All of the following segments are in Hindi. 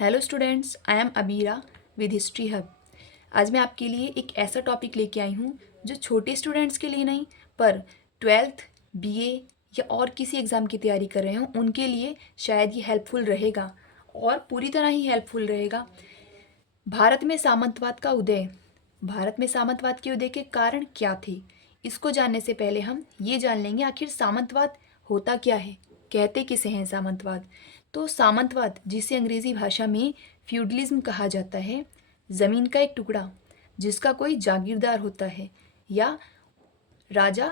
Hello students, I am Abira with history hub. आज मैं आपके लिए एक ऐसा टॉपिक लेके आई हूँ जो छोटे स्टूडेंट्स के लिए नहीं, पर ट्वेल्थ, बीए या और किसी एग्ज़ाम की तैयारी कर रहे हों उनके लिए शायद ये हेल्पफुल रहेगा और पूरी तरह ही हेल्पफुल रहेगा। भारत में सामंतवाद का उदय। भारत में सामंतवाद के उदय के कारण क्या थे, इसको जानने से पहले हम ये जान लेंगे आखिर सामंतवाद होता क्या है, कहते किसे हैं सामंतवाद। तो सामंतवाद, जिसे अंग्रेजी भाषा में फ्यूडलिज्म कहा जाता है, ज़मीन का एक टुकड़ा जिसका कोई जागीरदार होता है या राजा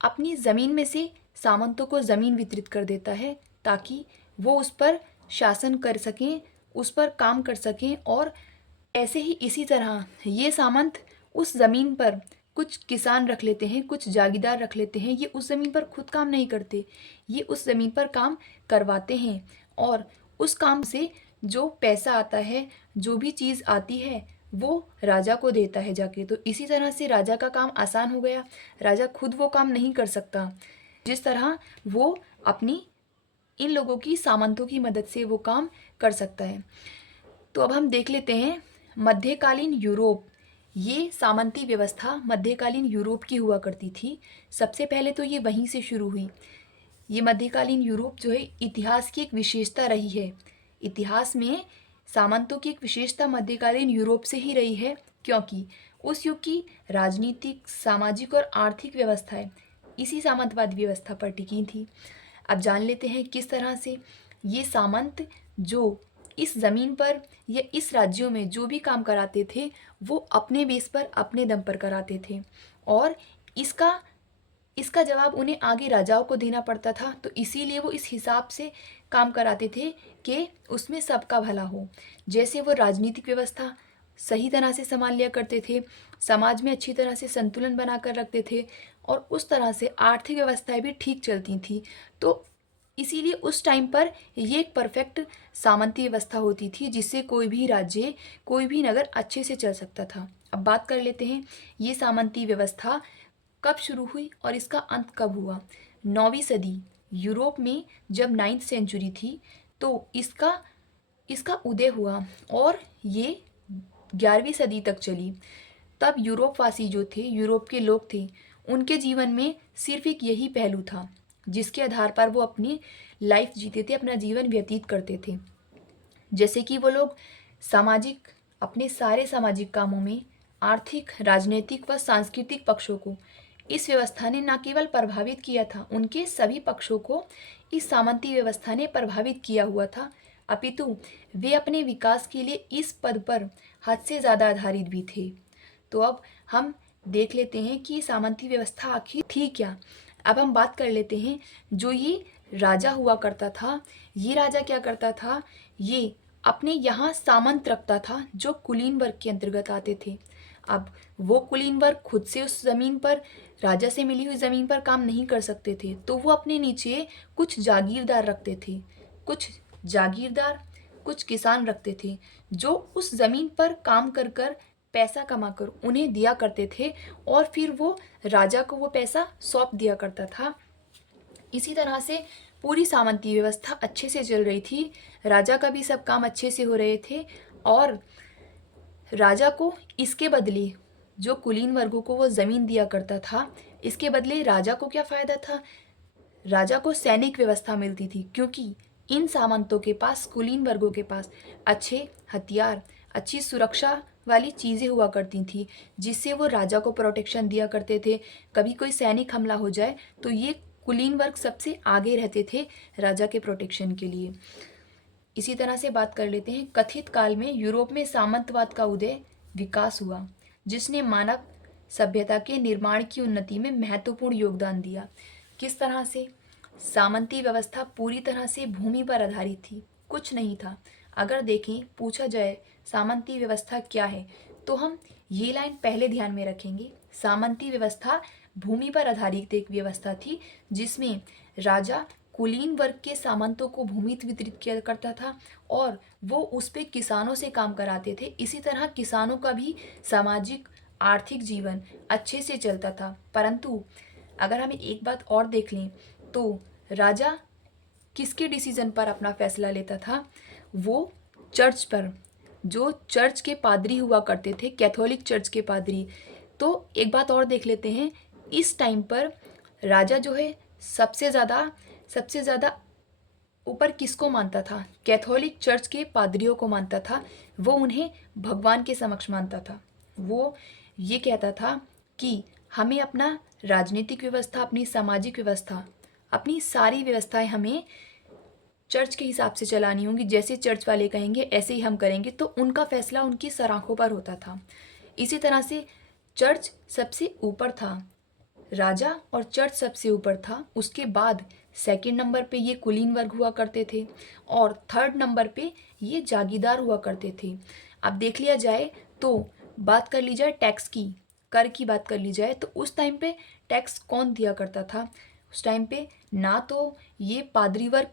अपनी ज़मीन में से सामंतों को ज़मीन वितरित कर देता है ताकि वो उस पर शासन कर सकें, उस पर काम कर सकें। और ऐसे ही इसी तरह ये सामंत उस ज़मीन पर कुछ किसान रख लेते हैं, कुछ जागीरदार रख लेते हैं। ये उस ज़मीन पर खुद काम नहीं करते, ये उस ज़मीन पर काम करवाते हैं और उस काम से जो पैसा आता है, जो भी चीज़ आती है, वो राजा को देता है जाके। तो इसी तरह से राजा का काम आसान हो गया। राजा खुद वो काम नहीं कर सकता जिस तरह वो अपनी इन लोगों की, सामंतों की मदद से वो काम कर सकता है। तो अब हम देख लेते हैं मध्यकालीन यूरोप। ये सामंती व्यवस्था मध्यकालीन यूरोप की हुआ करती थी। सबसे पहले तो ये वहीं से शुरू हुई। ये मध्यकालीन यूरोप जो है, इतिहास की एक विशेषता रही है। इतिहास में सामंतों की एक विशेषता मध्यकालीन यूरोप से ही रही है, क्योंकि उस युग की राजनीतिक, सामाजिक और आर्थिक व्यवस्थाएं इसी सामंतवाद व्यवस्था पर टिकी थी। अब जान लेते हैं किस तरह से ये सामंत जो इस ज़मीन पर या इस राज्यों में जो भी काम कराते थे वो अपने बेस पर, अपने दम पर कराते थे और इसका इसका जवाब उन्हें आगे राजाओं को देना पड़ता था। तो इसीलिए वो इस हिसाब से काम कराते थे कि उसमें सबका भला हो। जैसे वो राजनीतिक व्यवस्था सही तरह से संभाल लिया करते थे, समाज में अच्छी तरह से संतुलन बनाकर रखते थे और उस तरह से आर्थिक व्यवस्थाएं भी ठीक चलती थी। तो इसीलिए उस टाइम पर ये एक परफेक्ट सामंती व्यवस्था होती थी जिससे कोई भी राज्य, कोई भी नगर अच्छे से चल सकता था। अब बात कर लेते हैं ये सामंती व्यवस्था कब शुरू हुई और इसका अंत कब हुआ। 9वीं सदी यूरोप में जब 9th सेंचुरी थी तो इसका इसका उदय हुआ और ये 11वीं सदी तक चली। तब यूरोपवासी जो थे, यूरोप के लोग थे, उनके जीवन में सिर्फ एक यही पहलू था जिसके आधार पर वो अपनी लाइफ जीते थे, अपना जीवन व्यतीत करते थे। जैसे कि वो लोग सामाजिक, अपने सारे सामाजिक कामों में आर्थिक, राजनीतिक व सांस्कृतिक पक्षों को इस व्यवस्था ने न केवल प्रभावित किया था, उनके सभी पक्षों को इस सामंती व्यवस्था ने प्रभावित किया हुआ था, अपितु वे अपने विकास के लिए इस पद पर हद से ज़्यादा आधारित भी थे। तो अब हम देख लेते हैं कि सामंती व्यवस्था आखिर थी क्या। अब हम बात कर लेते हैं जो ये राजा हुआ करता था। ये राजा क्या करता था, ये अपने यहाँ सामंत रखता था जो कुलीन वर्ग के अंतर्गत आते थे। अब वो कुलीन वर्ग खुद से उस ज़मीन पर, राजा से मिली हुई ज़मीन पर काम नहीं कर सकते थे, तो वो अपने नीचे कुछ जागीरदार रखते थे। कुछ जागीरदार, कुछ किसान रखते थे जो उस ज़मीन पर काम कर कर पैसा कमाकर उन्हें दिया करते थे और फिर वो राजा को वो पैसा सौंप दिया करता था। इसी तरह से पूरी सामंती व्यवस्था अच्छे से चल रही थी। राजा का भी सब काम अच्छे से हो रहे थे और राजा को इसके बदले, जो कुलीन वर्गों को वो ज़मीन दिया करता था, इसके बदले राजा को क्या फ़ायदा था, राजा को सैनिक व्यवस्था मिलती थी, क्योंकि इन सामंतों के पास, कुलीन वर्गों के पास अच्छे हथियार, अच्छी सुरक्षा वाली चीज़ें हुआ करती थी जिससे वो राजा को प्रोटेक्शन दिया करते थे। कभी कोई सैनिक हमला हो जाए तो ये कुलीन वर्ग सबसे आगे रहते थे राजा के प्रोटेक्शन के लिए। इसी तरह से बात कर लेते हैं कथित काल में यूरोप में सामंतवाद का उदय, विकास हुआ जिसने मानव सभ्यता के निर्माण की उन्नति में महत्वपूर्ण योगदान दिया। किस तरह से सामंती व्यवस्था पूरी तरह से भूमि पर आधारित थी, कुछ नहीं था। अगर देखें, पूछा जाए सामंती व्यवस्था क्या है, तो हम ये लाइन पहले ध्यान में रखेंगे। सामंती व्यवस्था भूमि पर आधारित एक व्यवस्था थी जिसमें राजा कुलीन वर्ग के सामंतों को भूमि वितरित किया करता था और वो उस पे किसानों से काम कराते थे। इसी तरह किसानों का भी सामाजिक, आर्थिक जीवन अच्छे से चलता था। परंतु अगर हम एक बात और देख लें तो राजा किसके डिसीजन पर अपना फैसला लेता था, वो चर्च पर, जो चर्च के पादरी हुआ करते थे, कैथोलिक चर्च के पादरी। तो एक बात और देख लेते हैं, इस टाइम पर राजा जो है सबसे ज़्यादा ऊपर किसको मानता था? कैथोलिक चर्च के पादरियों को मानता था। वो उन्हें भगवान के समक्ष मानता था। वो ये कहता था कि हमें अपना राजनीतिक व्यवस्था, अपनी सामाजिक व्यवस्था, अपनी सारी व्यवस्थाएं हमें चर्च के हिसाब से चलानी होंगी। जैसे चर्च वाले कहेंगे ऐसे ही हम करेंगे। तो उनका फैसला उनकी सराखों पर होता था। इसी तरह से चर्च सबसे ऊपर था, राजा और चर्च सबसे ऊपर था। उसके बाद सेकंड नंबर पे ये कुलीन वर्ग हुआ करते थे और थर्ड नंबर पे ये जागीरदार हुआ करते थे। अब देख लिया जाए तो बात कर ली जाए टैक्स की, कर की बात कर ली जाए तो उस टाइम पे टैक्स कौन दिया करता था? उस टाइम पे ना तो ये पादरी वर्ग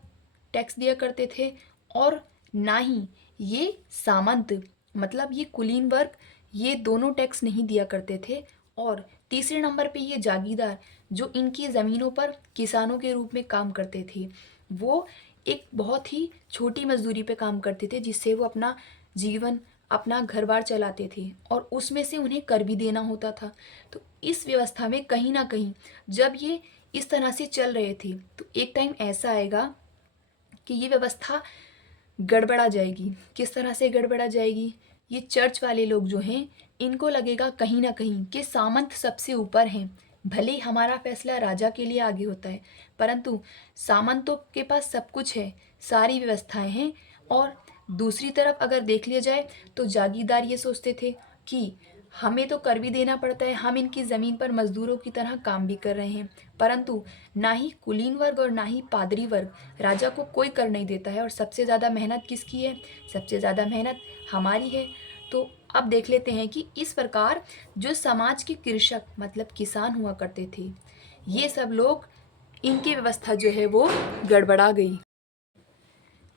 टैक्स दिया करते थे और ना ही ये सामंत, मतलब ये कुलीन वर्ग, ये दोनों टैक्स नहीं दिया करते थे। और तीसरे नंबर पे ये जागीरदार, जो इनकी ज़मीनों पर किसानों के रूप में काम करते थे, वो एक बहुत ही छोटी मजदूरी पे काम करते थे जिससे वो अपना जीवन, अपना घर बार चलाते थे और उसमें से उन्हें कर भी देना होता था। तो इस व्यवस्था में कहीं ना कहीं जब ये इस तरह से चल रहे थे तो एक टाइम ऐसा आएगा कि ये व्यवस्था गड़बड़ा जाएगी। किस तरह से गड़बड़ा जाएगी? ये चर्च वाले लोग जो हैं, इनको लगेगा कहीं ना कहीं कि सामंत सबसे ऊपर हैं। भले ही हमारा फैसला राजा के लिए आगे होता है, परंतु सामंतों के पास सब कुछ है, सारी व्यवस्थाएं हैं। और दूसरी तरफ अगर देख लिया जाए तो जागीरदार ये सोचते थे कि हमें तो कर भी देना पड़ता है, हम इनकी ज़मीन पर मजदूरों की तरह काम भी कर रहे हैं, परंतु ना ही कुलीन वर्ग और ना ही पादरी वर्ग राजा को कोई कर नहीं देता है। और सबसे ज़्यादा मेहनत किसकी है? सबसे ज़्यादा मेहनत हमारी है। तो अब देख लेते हैं कि इस प्रकार जो समाज के कृषक, मतलब किसान हुआ करते थे, ये सब लोग, इनकी व्यवस्था जो है वो गड़बड़ा गई।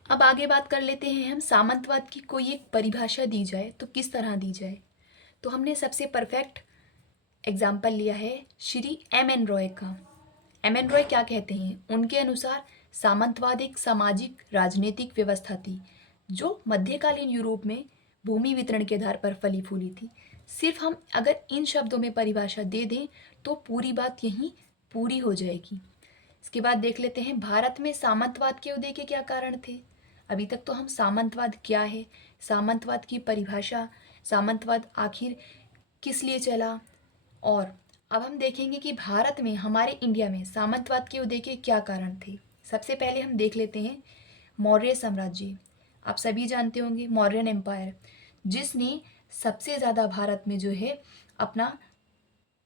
अब आगे बात कर लेते हैं हम, सामंतवाद की कोई एक परिभाषा दी जाए तो किस तरह दी जाए? तो हमने सबसे परफेक्ट एग्जाम्पल लिया है श्री एम एन रॉय का। एम एन रॉय क्या कहते हैं? उनके अनुसार सामंतवाद एक सामाजिक राजनीतिक व्यवस्था थी जो मध्यकालीन यूरोप में भूमि वितरण के आधार पर फली फूली थी। सिर्फ हम अगर इन शब्दों में परिभाषा दे दें तो पूरी बात यहीं पूरी हो जाएगी। इसके बाद देख लेते हैं भारत में सामंतवाद के उदय के क्या कारण थे। अभी तक तो हम सामंतवाद क्या है, सामंतवाद की परिभाषा, सामंतवाद आखिर किस लिए चला, और अब हम देखेंगे कि भारत में, हमारे इंडिया में सामंतवाद के उदय के क्या कारण थे। सबसे पहले हम देख लेते हैं मौर्य साम्राज्य। आप सभी जानते होंगे मौर्यन एम्पायर, जिसने सबसे ज़्यादा भारत में जो है अपना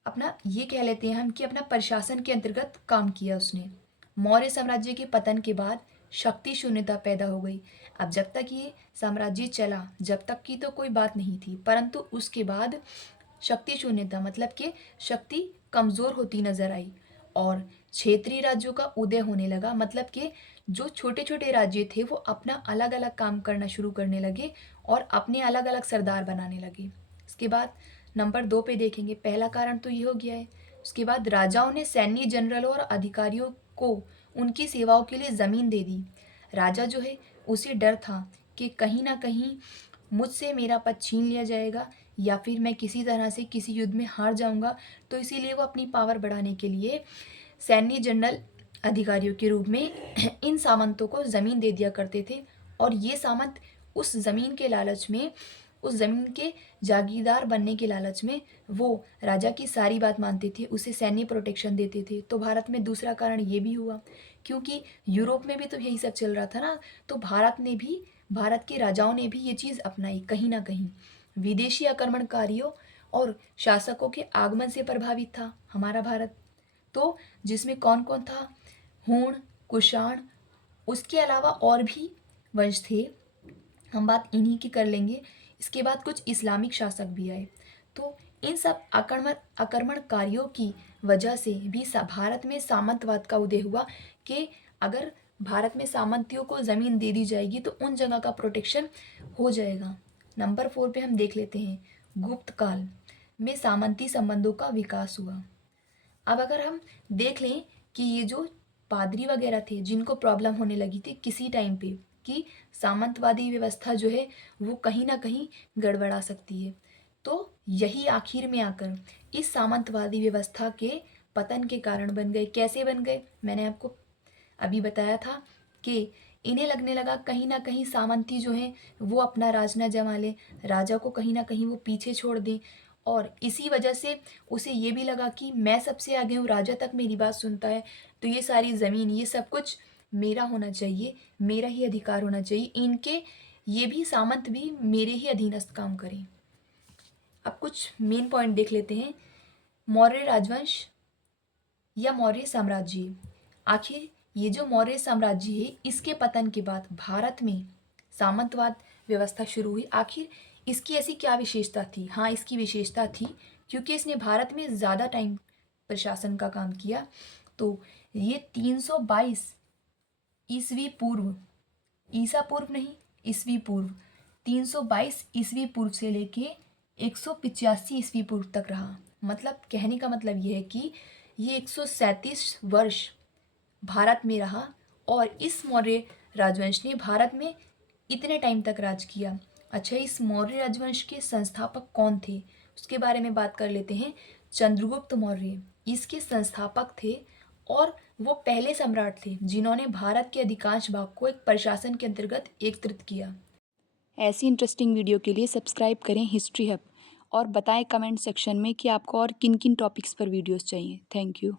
अपना ये कह लेते हैं हम कि अपना प्रशासन के अंतर्गत काम किया उसने। मौर्य साम्राज्य के पतन के बाद शक्ति शून्यता पैदा हो गई। अब जब तक ये साम्राज्य चला, जब तक की तो कोई बात नहीं थी, परंतु उसके बाद शक्ति शून्यता, मतलब कि शक्ति कमज़ोर होती नजर आई और क्षेत्रीय राज्यों का उदय होने लगा। मतलब कि जो छोटे छोटे राज्य थे वो अपना अलग अलग काम करना शुरू करने लगे और अपने अलग अलग सरदार बनाने लगे। इसके बाद नंबर 2 पे देखेंगे, पहला कारण तो ये हो गया है। उसके बाद राजाओं ने सैन्य जनरलों और अधिकारियों को उनकी सेवाओं के लिए ज़मीन दे दी। राजा जो है उसे डर था कि कहीं ना कहीं मुझसे मेरा पद छीन लिया जाएगा या फिर मैं किसी तरह से किसी युद्ध में हार जाऊंगा। तो इसीलिए वो अपनी पावर बढ़ाने के लिए सैन्य जनरल अधिकारियों के रूप में इन सामंतों को ज़मीन दे दिया करते थे। और ये सामंत उस ज़मीन के लालच में, उस ज़मीन के जागीरदार बनने के लालच में वो राजा की सारी बात मानते थे, उसे सैन्य प्रोटेक्शन देते थे। तो भारत में दूसरा कारण ये भी हुआ, क्योंकि यूरोप में भी तो यही सब चल रहा था ना, तो भारत के राजाओं ने भी ये चीज़ अपनाई। कहीं ना कहीं विदेशी आक्रमणकारियों और शासकों के आगमन से प्रभावित था हमारा भारत। तो जिसमें कौन कौन था? हूण, कुषाण, उसके अलावा और भी वंश थे, हम बात इन्हीं की कर लेंगे। इसके बाद कुछ इस्लामिक शासक भी आए। तो इन सब आक्रमणकारियों की वजह से भी भारत में सामंतवाद का उदय हुआ कि अगर भारत में सामंतियों को ज़मीन दे दी जाएगी तो उन जगह का प्रोटेक्शन हो जाएगा। नंबर 4 पे हम देख लेते हैं गुप्त काल में सामंती संबंधों का विकास हुआ। अब अगर हम देख लें कि ये जो पादरी वगैरह थे जिनको प्रॉब्लम होने लगी थी किसी टाइम पे, कि सामंतवादी व्यवस्था जो है वो कहीं ना कहीं गड़बड़ा सकती है। तो यही आखिर में आकर इस सामंतवादी व्यवस्था के पतन के कारण बन गए। कैसे बन गए? मैंने आपको अभी बताया था कि इन्हें लगने लगा कहीं ना कहीं सामंती जो हैं वो अपना राज ना जमा ले, राजा को कहीं ना कहीं वो पीछे छोड़ दें। और इसी वजह से उसे ये भी लगा कि मैं सबसे आगे हूँ, राजा तक मेरी बात सुनता है, तो ये सारी ज़मीन, ये सब कुछ मेरा होना चाहिए, मेरा ही अधिकार होना चाहिए, इनके ये भी सामंत भी मेरे ही अधीनस्थ काम करें। अब कुछ मेन पॉइंट देख लेते हैं। मौर्य राजवंश या मौर्य साम्राज्य। आखिर ये जो मौर्य साम्राज्य है इसके पतन के बाद भारत में सामंतवाद व्यवस्था शुरू हुई। आखिर इसकी ऐसी क्या विशेषता थी? हाँ, इसकी विशेषता थी क्योंकि इसने भारत में ज़्यादा टाइम प्रशासन का काम किया। तो ये 322 ईसवी पूर्व, ईसा पूर्व नहीं, ईसवी पूर्व, 322 ईसवी पूर्व से लेके 185 ईसवी पूर्व तक रहा। मतलब कहने का मतलब ये है कि ये 137 वर्ष भारत में रहा और इस मौर्य राजवंश ने भारत में इतने टाइम तक राज किया। अच्छा, इस मौर्य राजवंश के संस्थापक कौन थे उसके बारे में बात कर लेते हैं। चंद्रगुप्त मौर्य इसके संस्थापक थे और वो पहले सम्राट थे जिन्होंने भारत के अधिकांश भाग को एक प्रशासन के अंतर्गत एकत्रित किया। ऐसी इंटरेस्टिंग वीडियो के लिए सब्सक्राइब करें हिस्ट्री हब और बताएं कमेंट सेक्शन में कि आपको और किन किन टॉपिक्स पर वीडियोस चाहिए। Thank you.